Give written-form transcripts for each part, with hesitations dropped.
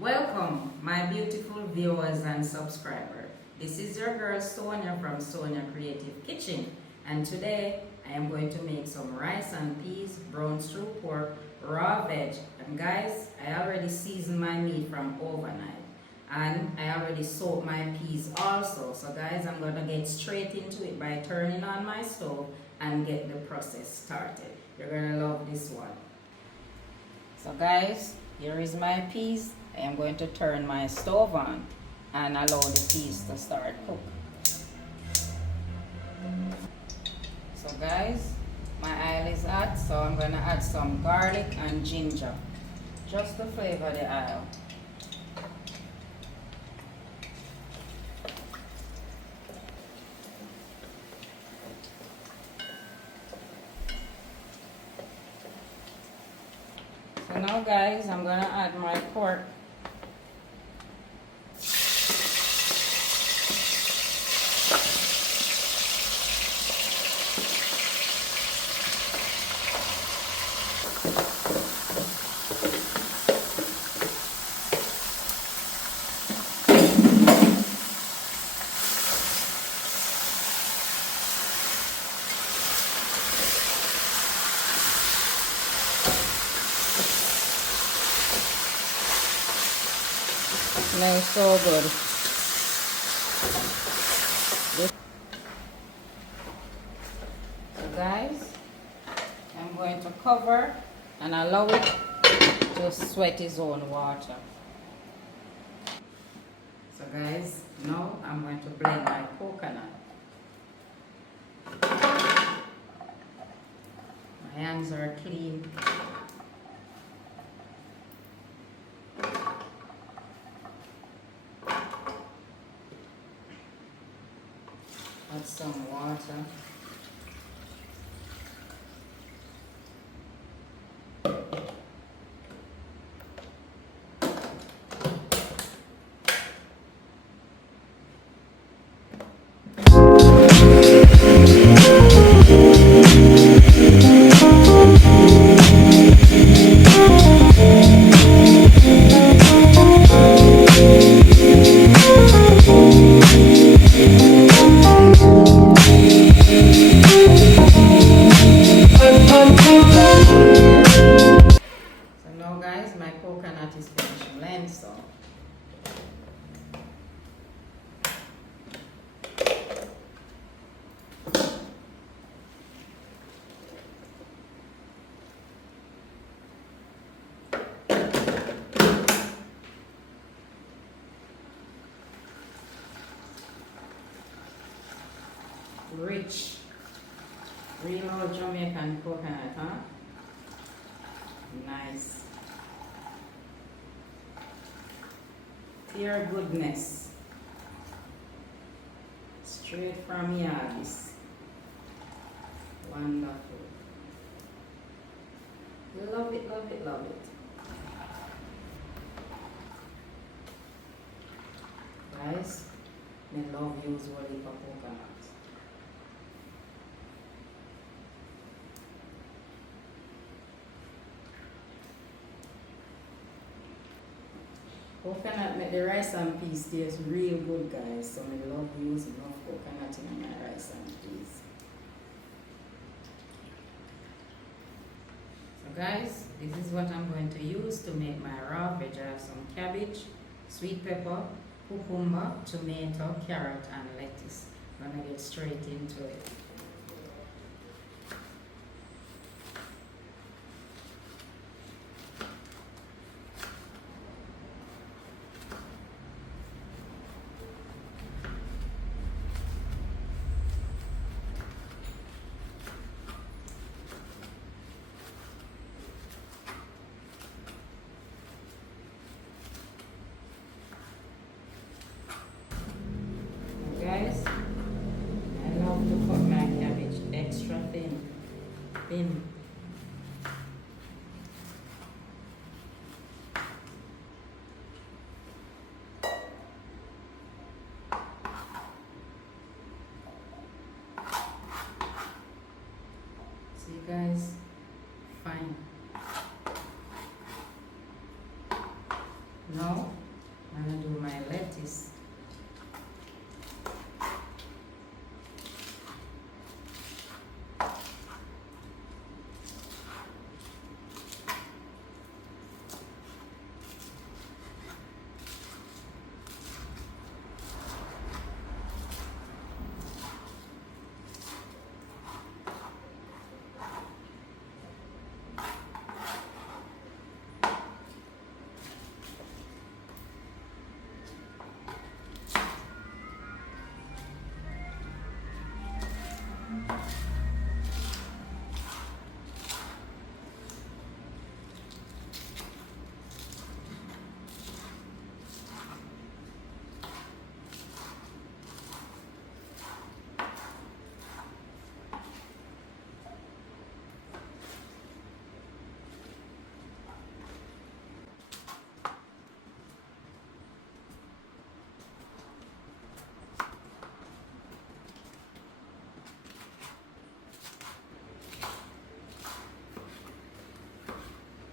Welcome, my beautiful viewers and subscribers. This is your girl Sonia from Sonia Creative Kitchen, and today I am going to make some rice and peas, brown stew pork, raw veg. And guys, I already seasoned my meat from overnight, and I already soaked my peas also. So guys, I'm going to get straight into it by turning on my stove and get the process started. You're going to love this one. So guys, here is my peas. I am going to turn my stove on and allow the peas to start cook. So guys, my oil is hot, so I'm going to add some garlic and ginger just to flavor the oil. So now guys, I'm going to add my pork. Smells so good. So guys, I'm going to cover and allow it to sweat its own water. So guys, now I'm going to blend my coconut. My hands are clean. Add some water. My coconut is finished blend, so rich, real old Jamaican coconut, huh? Nice. Pure goodness, straight from Yabis. Wonderful. Love it, love it, love it. Guys, I love usually for coconut. Coconut make the rice and peas taste real good, guys. So I love using enough coconut in my rice and peas. So guys, this is what I'm going to use to make my raw veg. I have some cabbage, sweet pepper, cucumber, tomato, carrot, and lettuce. I'm gonna get straight into it. Guys, I love to put my Now I'm gonna do my lettuce.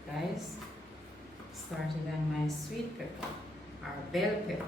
Guys, started on my sweet pepper or bell pepper.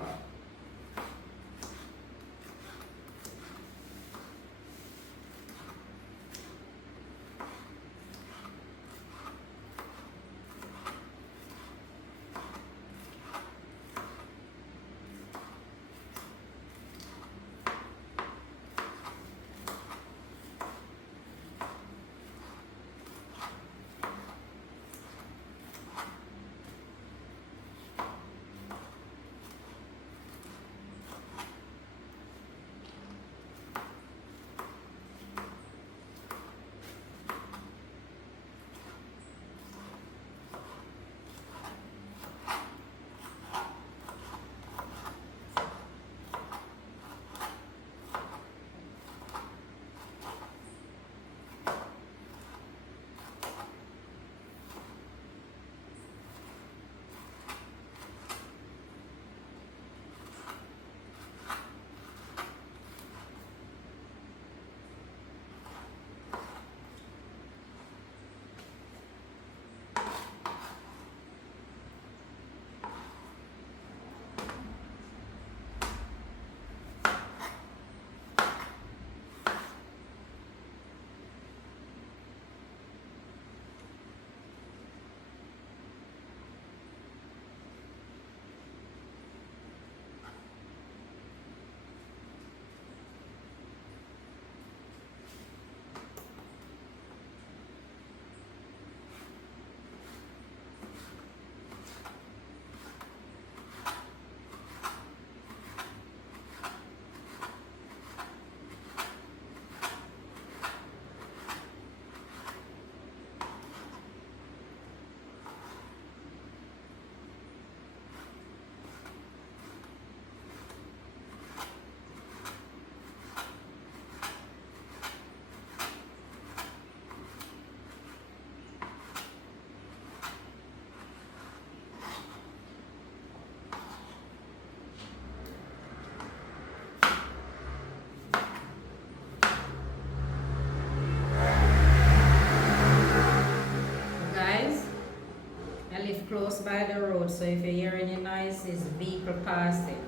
Close by the road, so if you hear any noise, it's vehicle passing.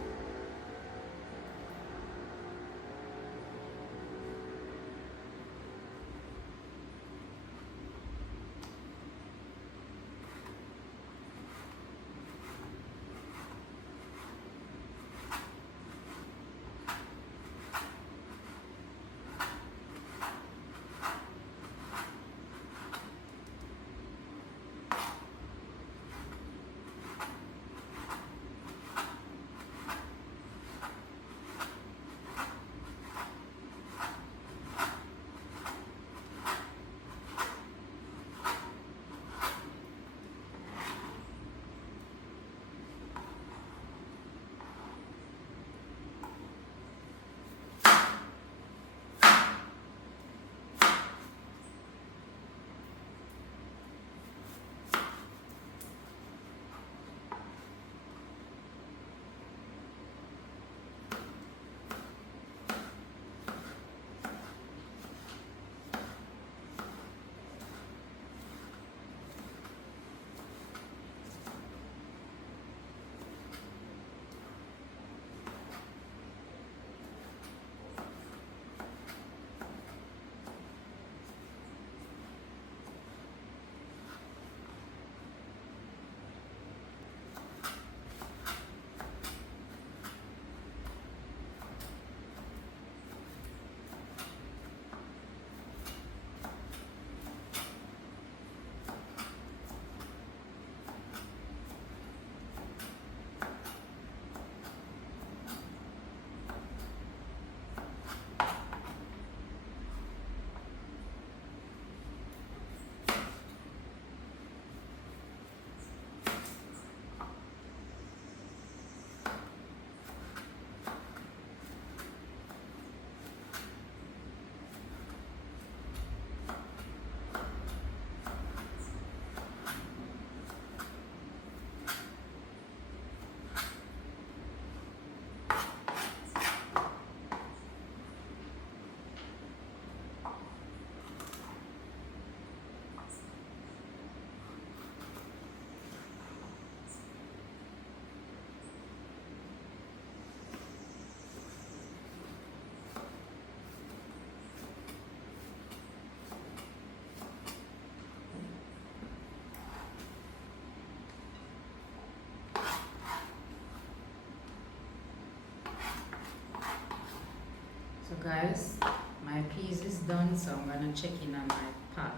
guys, my peas is done, so I'm gonna check in on my pot.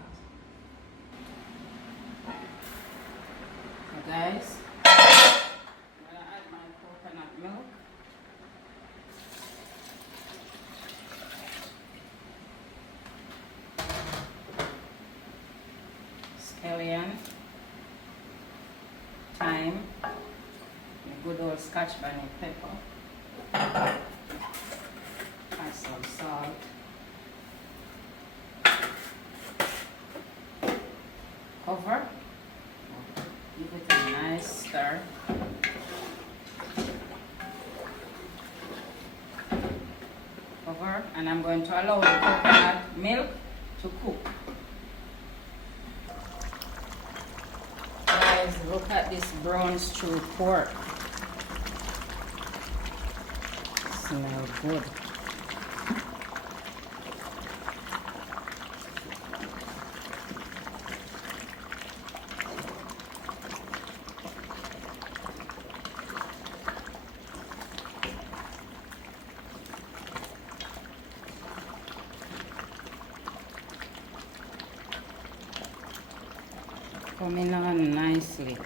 So guys, I'm gonna add my coconut milk. Scallion, thyme, a good old Scotch bonnet pepper, add some salt, cover, give it a nice stir. Cover, and I'm going to allow the coconut milk to cook. Guys, look at this brown stew pork. Smells good. Coming on nicely.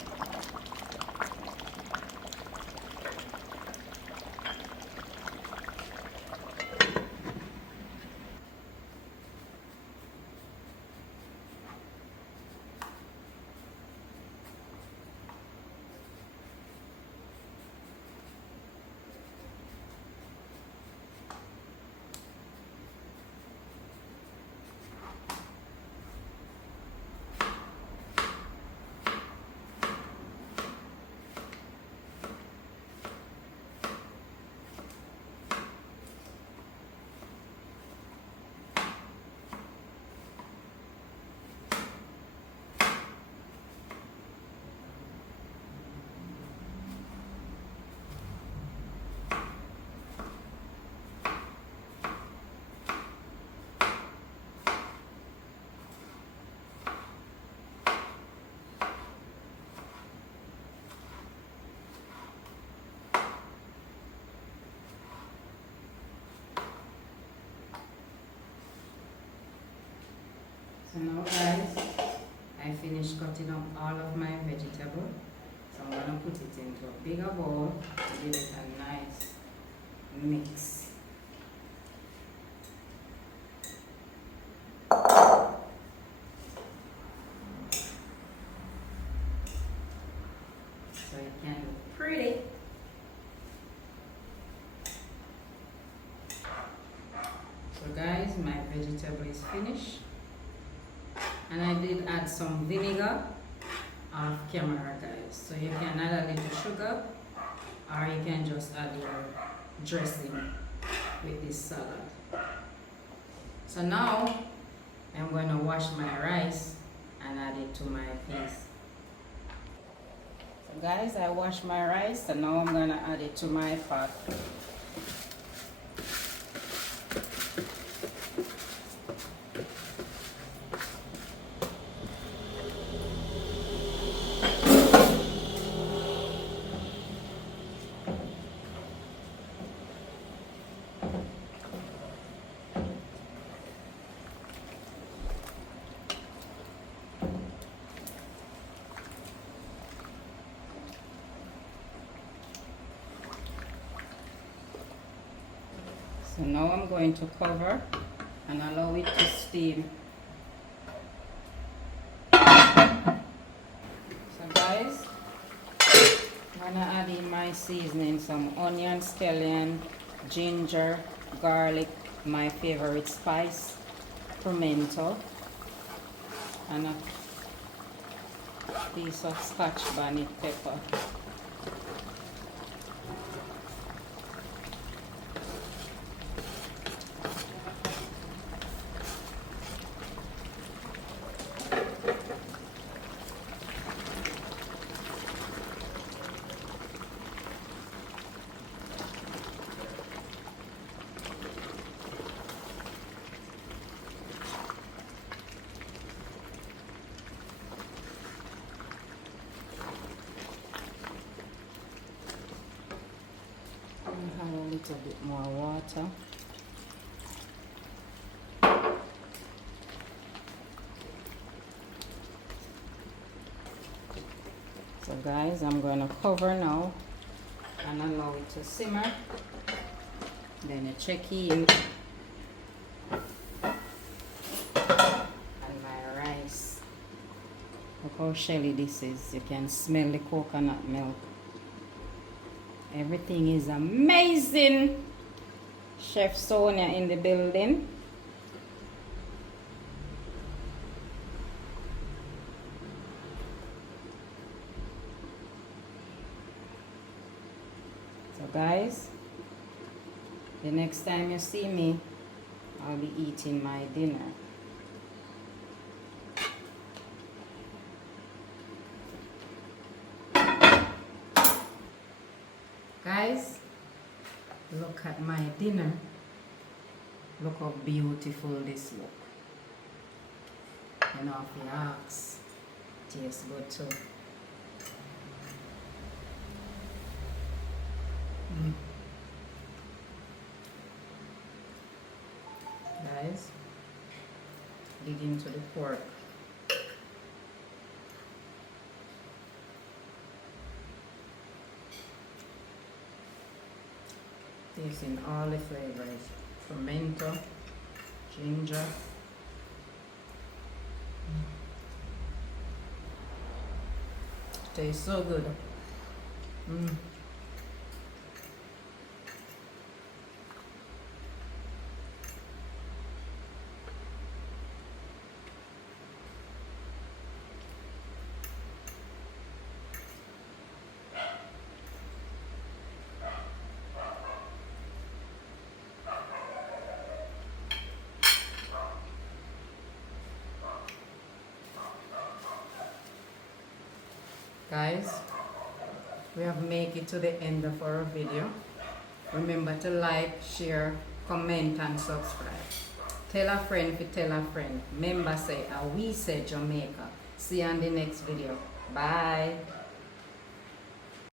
So now guys, I finished cutting up all of my vegetable. So I'm gonna put it into a bigger bowl to give it a nice mix. So it can look pretty. So guys, my vegetable is finished. And I did add some vinegar off camera, guys. So you can add a little sugar, or you can just add your dressing with this salad. So now I'm going to wash my rice and add it to my peas. So guys, I washed my rice, and now I'm going to add it to my pot. So now I'm going to cover and allow it to steam. So guys, I'm gonna add in my seasoning, some onion, scallion, ginger, garlic, my favorite spice, pimento, and a piece of Scotch bonnet pepper. Add a little bit more water. guys, I'm going to cover now and allow it to simmer. Then you check in and my rice. Look how shelly this is. You can smell the coconut milk. Everything is amazing. Chef Sonia in the building. So guys, the next time you see me, I'll be eating my dinner. Guys, look at my dinner. Look how beautiful this look. You know, if you ask, tastes good too. Guys, dig into the pork. Tasting all the flavors. Pimento, ginger. Tastes so good. Guys, we have made it to the end of our video. Remember to like, share, comment and subscribe. Tell a friend if you tell a friend. Remember say, we say Jamaica. See you on the next video. Bye.